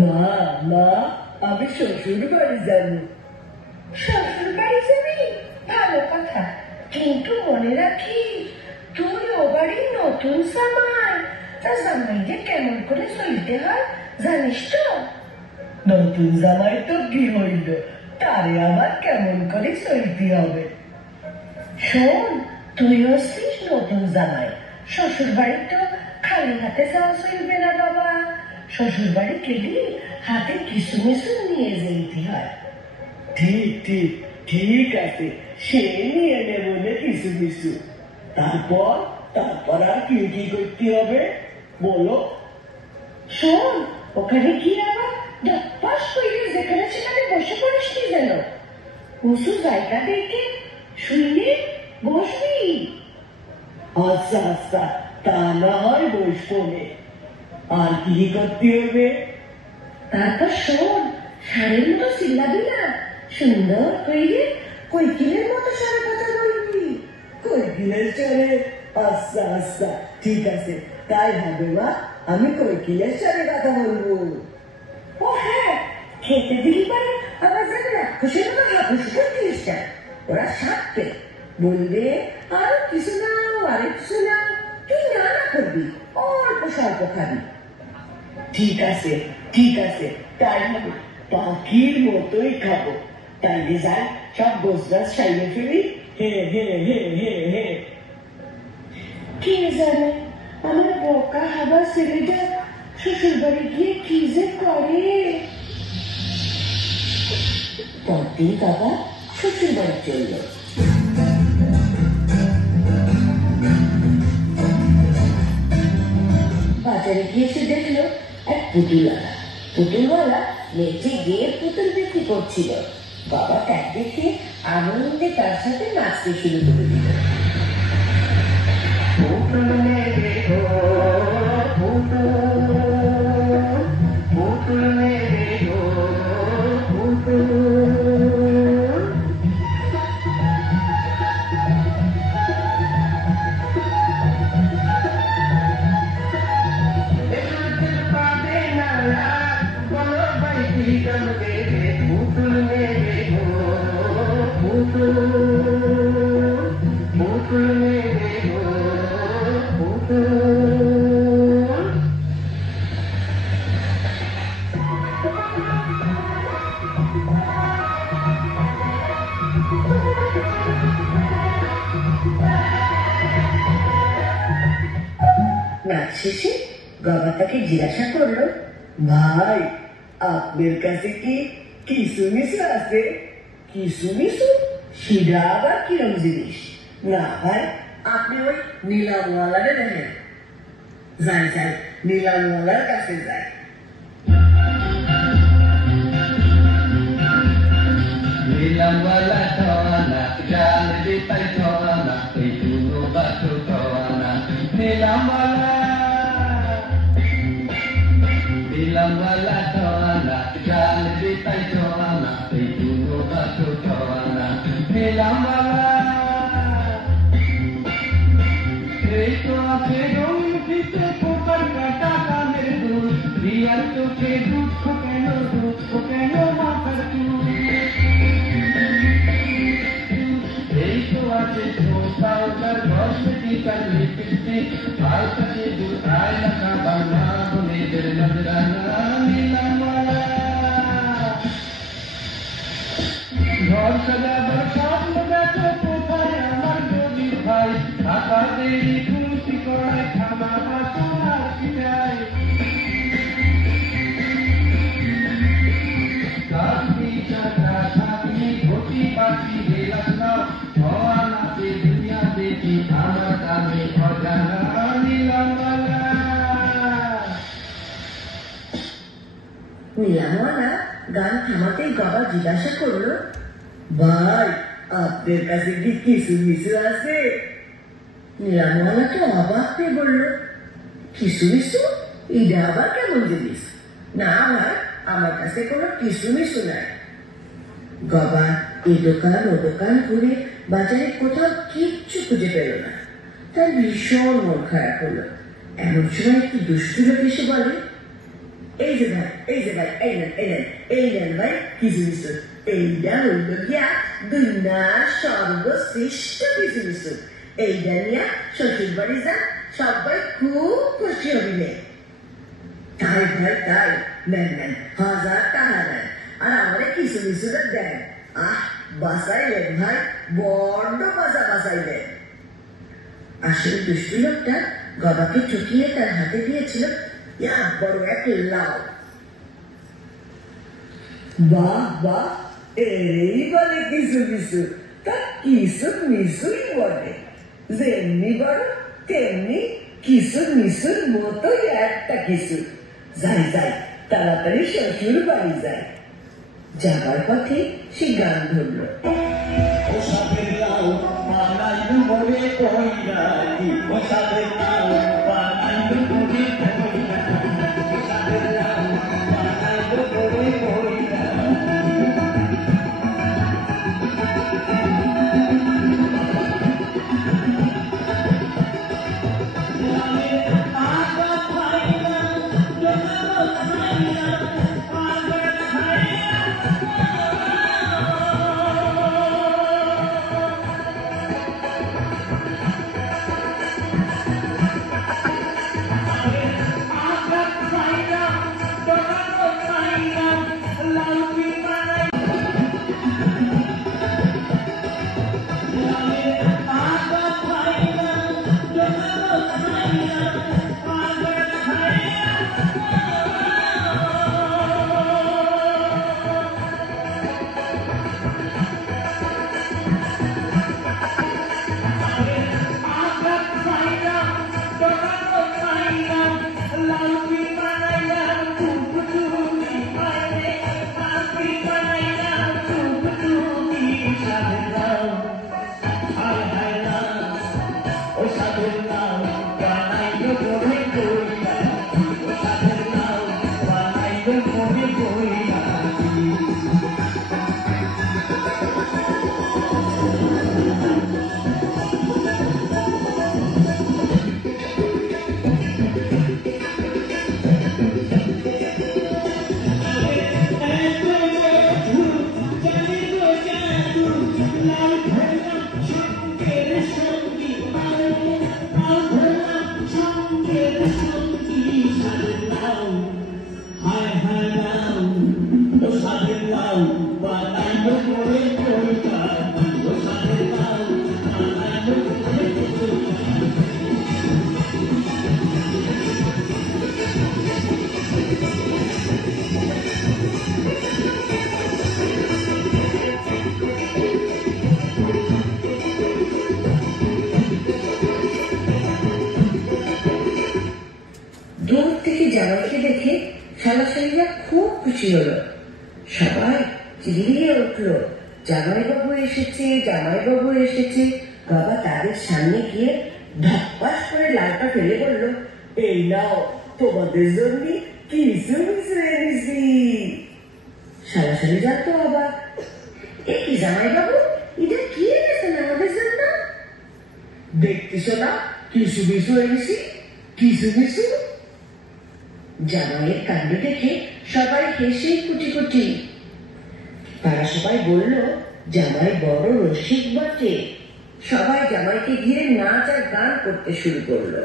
মা মা আমি শ্বশুর বাড়ি যাবো। শ্বশুর বাড়ি যাবি? ভালো কথা, কিন্তু মনে রাখিস তুই ও বাড়ির নতুন জামাই। তা জামাইকে কেমন করে চলতে হয় জানিস তো? নতুন জামাই তো কি হইল, তারে আবার কেমন করে চলতে হবে? শোন, তুই হচ্ছিস নতুন জামাই, শ্বশুর বাড়ি তো খালি হাতে যাওয়া চলবে না বাবা। শ্বশুর বাড়ি গেলি হাতে কিছু মিছু নিয়ে যেতে হয়। ঠিক ঠিক ঠিক আছে, সে নিয়ে নেব না কিছু কিছু। তারপর তারপর আর কি কি করতে হবে বলো? শোন, ওখানে গিয়ে আবার পাশ করে যেখানে সেখানে বসে পড়িস নি যেন। উঁচু জায়গা দেখে শুনে বসবি। আচ্ছা আচ্ছা, তা না হয় বসবো নে। আর কি কি করতে হবে? তারপর শোন, সারের মতো চিল্লাবি না, সুন্দর করে কৈকিলের মতো সারা কথা বলবি। কৈকিলের চরে? আচ্ছা আচ্ছা, ঠিক আছে, তাই হবে মা, আমি কৈকিলের চরে কথা বলবো। ও হ্যাঁ, খেতে দিলি পারে আবার যেন রাক্ষসের মতো হাপুসু দিস না। ওরা সাপকে বলবে আর কিছু না আর কিছু না, তুই না না করবি, অল্প স্বল্প খাবি। ঠিক আছে ঠিক আছে, তাই হবে, পাখির মতোই খাবো। তাইলে যাই, সব গোছগাছ সাইয়ে ফেলি। হে হে হে হে হে। কে জানে আমার বোকা হাবা ছেলেটা শ্বশুর বাড়ি গিয়ে কি যে করে। পরদিন বাবা শ্বশুর বাড়ি চলল। বাজারে গিয়ে সে দেখলো এক পুতুলওয়ালা। পুতুলওয়ালা নেচে গিয়ে পুতুল বিক্রি করছিল। বাবা তার দেখে আনন্দে তার সাথে নাচতে শুরু করে দিল। নাচ শেষে বাবা তাকে জিজ্ঞাসা করলো, ভাই, আপনার কাছে কি কিছু মিছু আছে? কিছু মিছু? সেটা আবার কিরম জিনিস? না ভাই, আপনি ওই নিলামওয়ালারে দেখেন। যাই যাই, নিলামওয়ালার কাছে যাই। নিলামওয়ালা ঠোয়ানা, জান দিতাই ঠোয়ানা, তুই তুনো বাসু ঠোয়ানা। নিলামওয়ালা নিলামওয়ালা ঠোয়ানা, জান দিতাই ঠোয়ানা, তুই তুনো বাসু ঠোয়ানা। নিলামওয়ালা এই তো আছে রঙ দিতে পোকার কাটা কানের দুধ, রিয়ার চোখে দুঃখ কেন মাথার চুল। এই তো আছে পাউডার কসমেটিক্যাল লিপস্টিক, পাল্টাতে দু আয়না খাবার না নিজের নজরানা। নিলামওয়ালা ঘর সাজাবার স্বপ্ন দেখো কোথায় আমার গরিব ভাই, টাকা দেরি খুশি করে খানা বাসনার পিঠাই। কাশ্মী চাকা ছাগলি ঘটি পাখি বেলাস নাও, ঠোয়ানাতে দুনিয়া দেখি আমার দামে অজানা। নিলামওয়ালা নিলামওয়ালা গান থামাতেই বাবা জিজ্ঞাসা করলো, ভাই, আপনার কাছে কি কিছু মিছু আছে? নিরামওয়ালা তো অবাক হয়ে বলল, কিছু মিছু? এটা আবার কেমন জিনিস? না ভাই, আমার কাছে কোনো কিছু মিছু নাই। গবা এ দোকান ও দোকান ঘুরে বাজারে কোথাও কিচ্ছু খুঁজে পেল না। তার ভীষণ মন খারাপ হলো। এমন সময় একটি দুষ্টু লোক এসে বলে, এই যে ভাই, এই যে ভাই, এই নেন ভাই কিছু মিছু। এইটা হইল গিয়া দুনিয়ার সর্বশ্রেষ্ঠ কিছু মিছু। এইটা নিয়ে শ্বশুর বাড়ি যান, সবাই খুব খুশি হবিলে। তাই ভাই তাই, নেন 1000 টাকা নেন, আর আমারে কিছু মিছুটা দেন। বাঁচাইলেন ভাই, বড্ড বাঁচাইলেন। আসলে দুষ্টু লোকটা গবাকে ঠকিয়ে তার হাতে দিয়েছিল বড় এক লাউ। বাহ, এই বলে কিছু মিছু। তা কিছু মিছুই বলে, যেমনি বড় তেমনি কিছু মিছুর মতোই একটা কিছু। যাই তাড়াতাড়ি শ্বশুর বাড়ি যায়। যাবার পথে সে গান ধরল, দূর থেকে জামাইকে দেখে শালাশালীরা খুব খুশি হলো। সবাই চিল্লিয়ে উঠল, জামাইবাবু এসেছে। বাবা তাদের সামনে গিয়ে ধপ্পাস করে লালটা ফেলে বলল, এই নাও তোমাদের জন্য কিছু মিছু এনেছি। শালাশালীরা তো অবাক, এ কি জামাইবাবু, এটা কি এনেছেন আমাদের জন্য? দেখতেছ না কিছু মিছু এনেছি, কিছু মিছু। জামাইয়ের কাণ্ড দেখে সবাই হেসে কুটি। তারা সবাই বলল, জামাই বড় রসিক বটে। সবাই জামাইকে ঘিরে নাচ আর গান করতে শুরু করলো।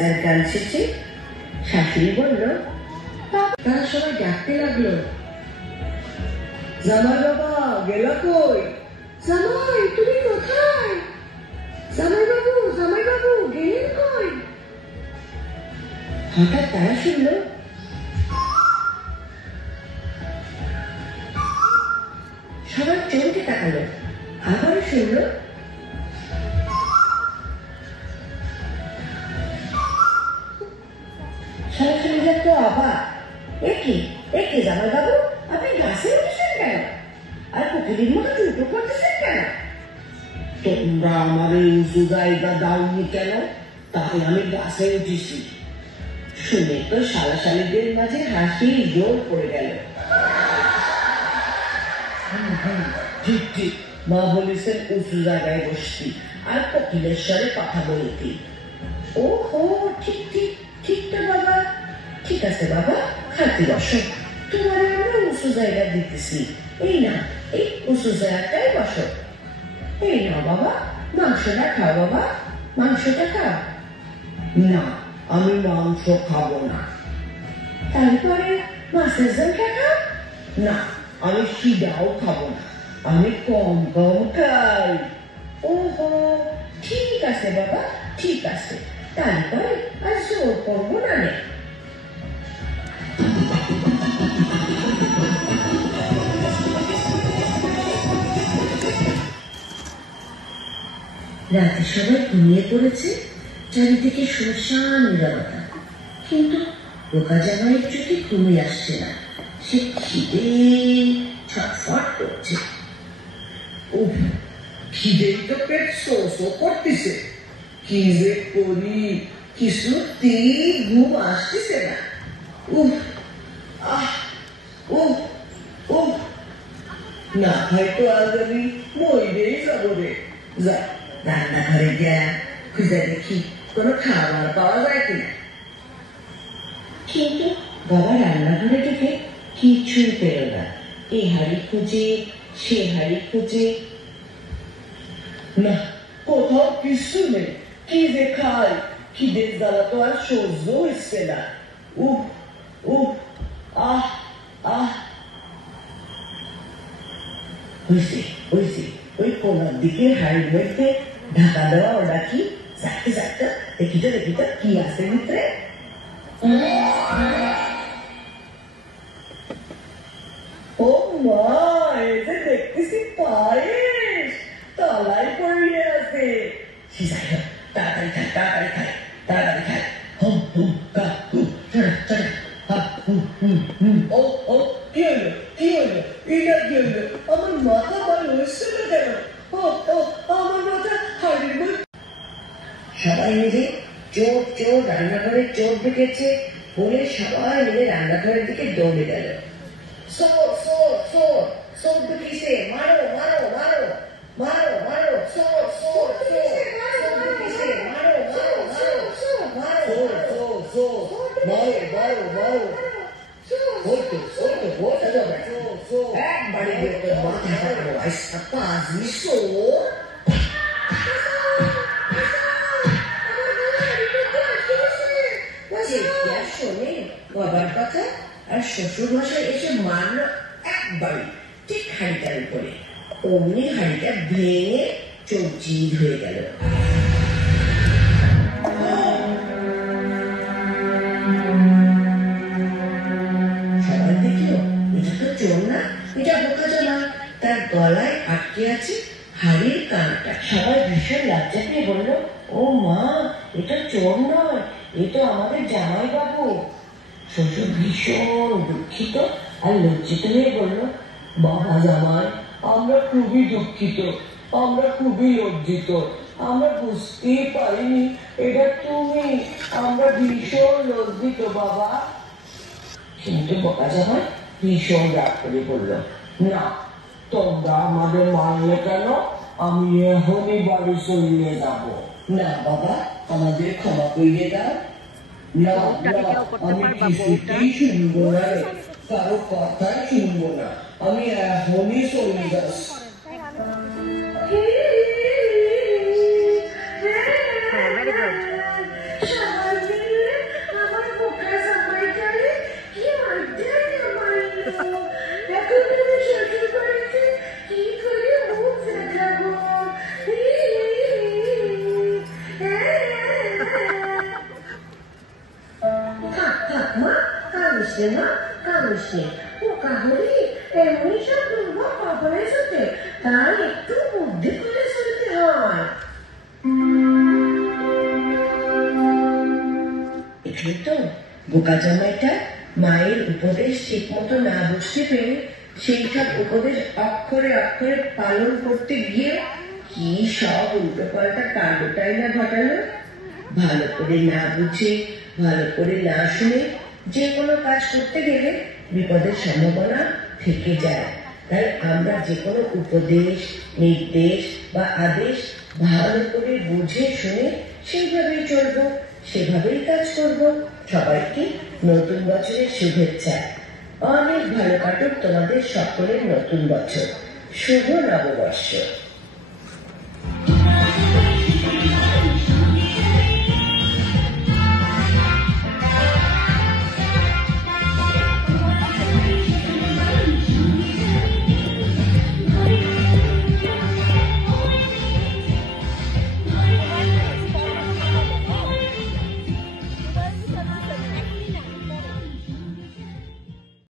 বাচ্চার গান শেষে শাশুড়ি বলল, তারা সবাই ডাকতে লাগলো, জামাই বাবা গেল কই? জামাই তুমি কোথায়? জামাই বাবু গেলেন কই? হঠাৎ তারা শুনলো সবাই চমকে তাকালো, আবার শুনলো সরাসরি যাচ্ছ আবার। একে জামাই বাবু আপনি গাছে উঠেছেন কেন? আর প্রতিদিন মতো চুটো করতেছেন কেন? তোমরা আমার এই উঁচু জায়গা দাওনি কেন, তাই আমি গাছে উঠেছি। শুনে তো শালাশালিদের মাঝে হাসি জোর পড়ে গেল। ঠিক মা বলেছেন উঁচু জায়গায় বসতি আর কোকিলেশ্বরে কথা বলতি। ও হো ঠিক তো বাবা। ঠিক আছে বাবা, খাতি বসো, তোমার আমরা উঁচু জায়গা দিতেছি। এই না, এই উঁচু জায়গাটাই বসো। এই না বাবা, মাংসটা খাও বাবা, মাংসটা খাও। না, আমি মাংস খাবো না। তারপরে মাছের ঝোলটা খাও। না, আমি সিডাও খাবো না, আমি কম খাই। ওহো, ঠিক আছে বাবা, ঠিক আছে, তারপরে আর জোর করবো না। রাতে সবাই ঘুমিয়ে পড়েছে, চারিদিকে শুনশান নীরবতা। কিন্তু বোকা জামাইয়ের চোখে ঘুমিয়ে আসছে না, সে খিদে ছটফট করছে। উফ, খিদেই তো পেট শো করতেছে। কি যে করি, কিছুতেই ঘুম আসতেছে না। উফ উফ, না হয়তো আজ আমি মরেই যাবো রে। যা রান্নাঘরে গিয়া খুঁজে দেখি কোনো খাবার পাওয়া যায় কিনা। কিন্তু বাবা রান্নাঘরে ঢুকে কিছুই পেল না। এই হাড়ি খুঁজে সে হাড়ি খুঁজে, না কোথাও কিছু নেই। কি যে খাই, খিদের জ্বালা তো আর সহ্য হচ্ছে না। উফ, হয়েছে ওই কোনার দিকে হাড়ির মধ্যে ঢাকা দেওয়া ওটা কি? যাকে দেখি তো কি আছে ভিতরে। ও মা, এই যে দেখতেছি পায়েস তলাই পড়িয়ে আছে। তাড়াতাড়ি খাই। হুম কা হুম ও কি হলো এটা কি হলো? আমার মাথা ভালো হচ্ছে না কেন? আমার মাথা হাড়ির মধ্যে। সবাই মিলে চোর রান্নাঘরে চোর ঢুকেছে বলে সবাই মিলে রান্নাঘরের দিকে দৌড়ে গেল। চোর ঢুকেছে, মারো চোর ঢুকেছে, মারো। একবারে মাথা পাজি চোর। শোনে বাবার কথা, আর শ্বশুর মশাই এসে মারলো একবারই ঠিক হাঁড়িটার উপরে। অমনি হাঁড়িটা ভেঙে চৌচির হয়ে গেল। সবাই দেখলো এটা তো চোর না, এটা বোকা জামাই। তার গলায় আটকে আছে হাড়ির কানটা। সবাই ভীষণ লজ্জা পেয়ে বললো, ও মা, এটা চোর নয়, এটা আমাদের জামাই বাবু। শ্বশুর ভীষণ দুঃখিত আর লজ্জিত হয়ে বলল, বাবা জামাই, আমরা খুবই দুঃখিত, আমরা খুবই লজ্জিত, আমরা বুঝতেই পারিনি এটা তুমি, আমরা ভীষণ লজ্জিত বাবা। কিন্তু বোকা জামাই ভীষণ রাগ করে বলল, না তোমরা আমাদের মারলে কেন? আমি এখনই বাড়ি চলিয়ে যাব। না বাবা, আমাদের ক্ষমা করিয়ে দাও। না, আমি কিছুতেই শুনবো না, কারো কথাই শুনবো না, আমি এখনই চলে যাচ্ছি। Very good. থাক মা, কাঁদিস নে মা, কাঁদিস নে। পোকা হলে এমনই সব দুর্ভোগ কপালে জোটে, তাই একটু বুদ্ধি করে চলতে হয়। এখানে তো বোকা জামাইটা মায়ের উপদেশ ঠিক মতো না বুঝতে পেরে সেই সব উপদেশ অক্ষরে অক্ষরে পালন করতে গিয়ে কি সব উল্টো পাল্টা কাণ্ডটাই না ঘটালো। ভালো করে না বুঝে, ভালো করে না শুনে যে কোনো কাজ করতে গেলে বিপদের সম্ভাবনা থেকে যায়। তাই আমরা যে কোনো উপদেশ, নির্দেশ বা আদেশ ভালো করে বুঝে শুনে সেইভাবেই চলবো, সেভাবেই কাজ করব। সবাইকে নতুন বছরের শুভেচ্ছা। অনেক ভালো কাটুক তোমাদের সকলের নতুন বছর। শুভ নববর্ষ।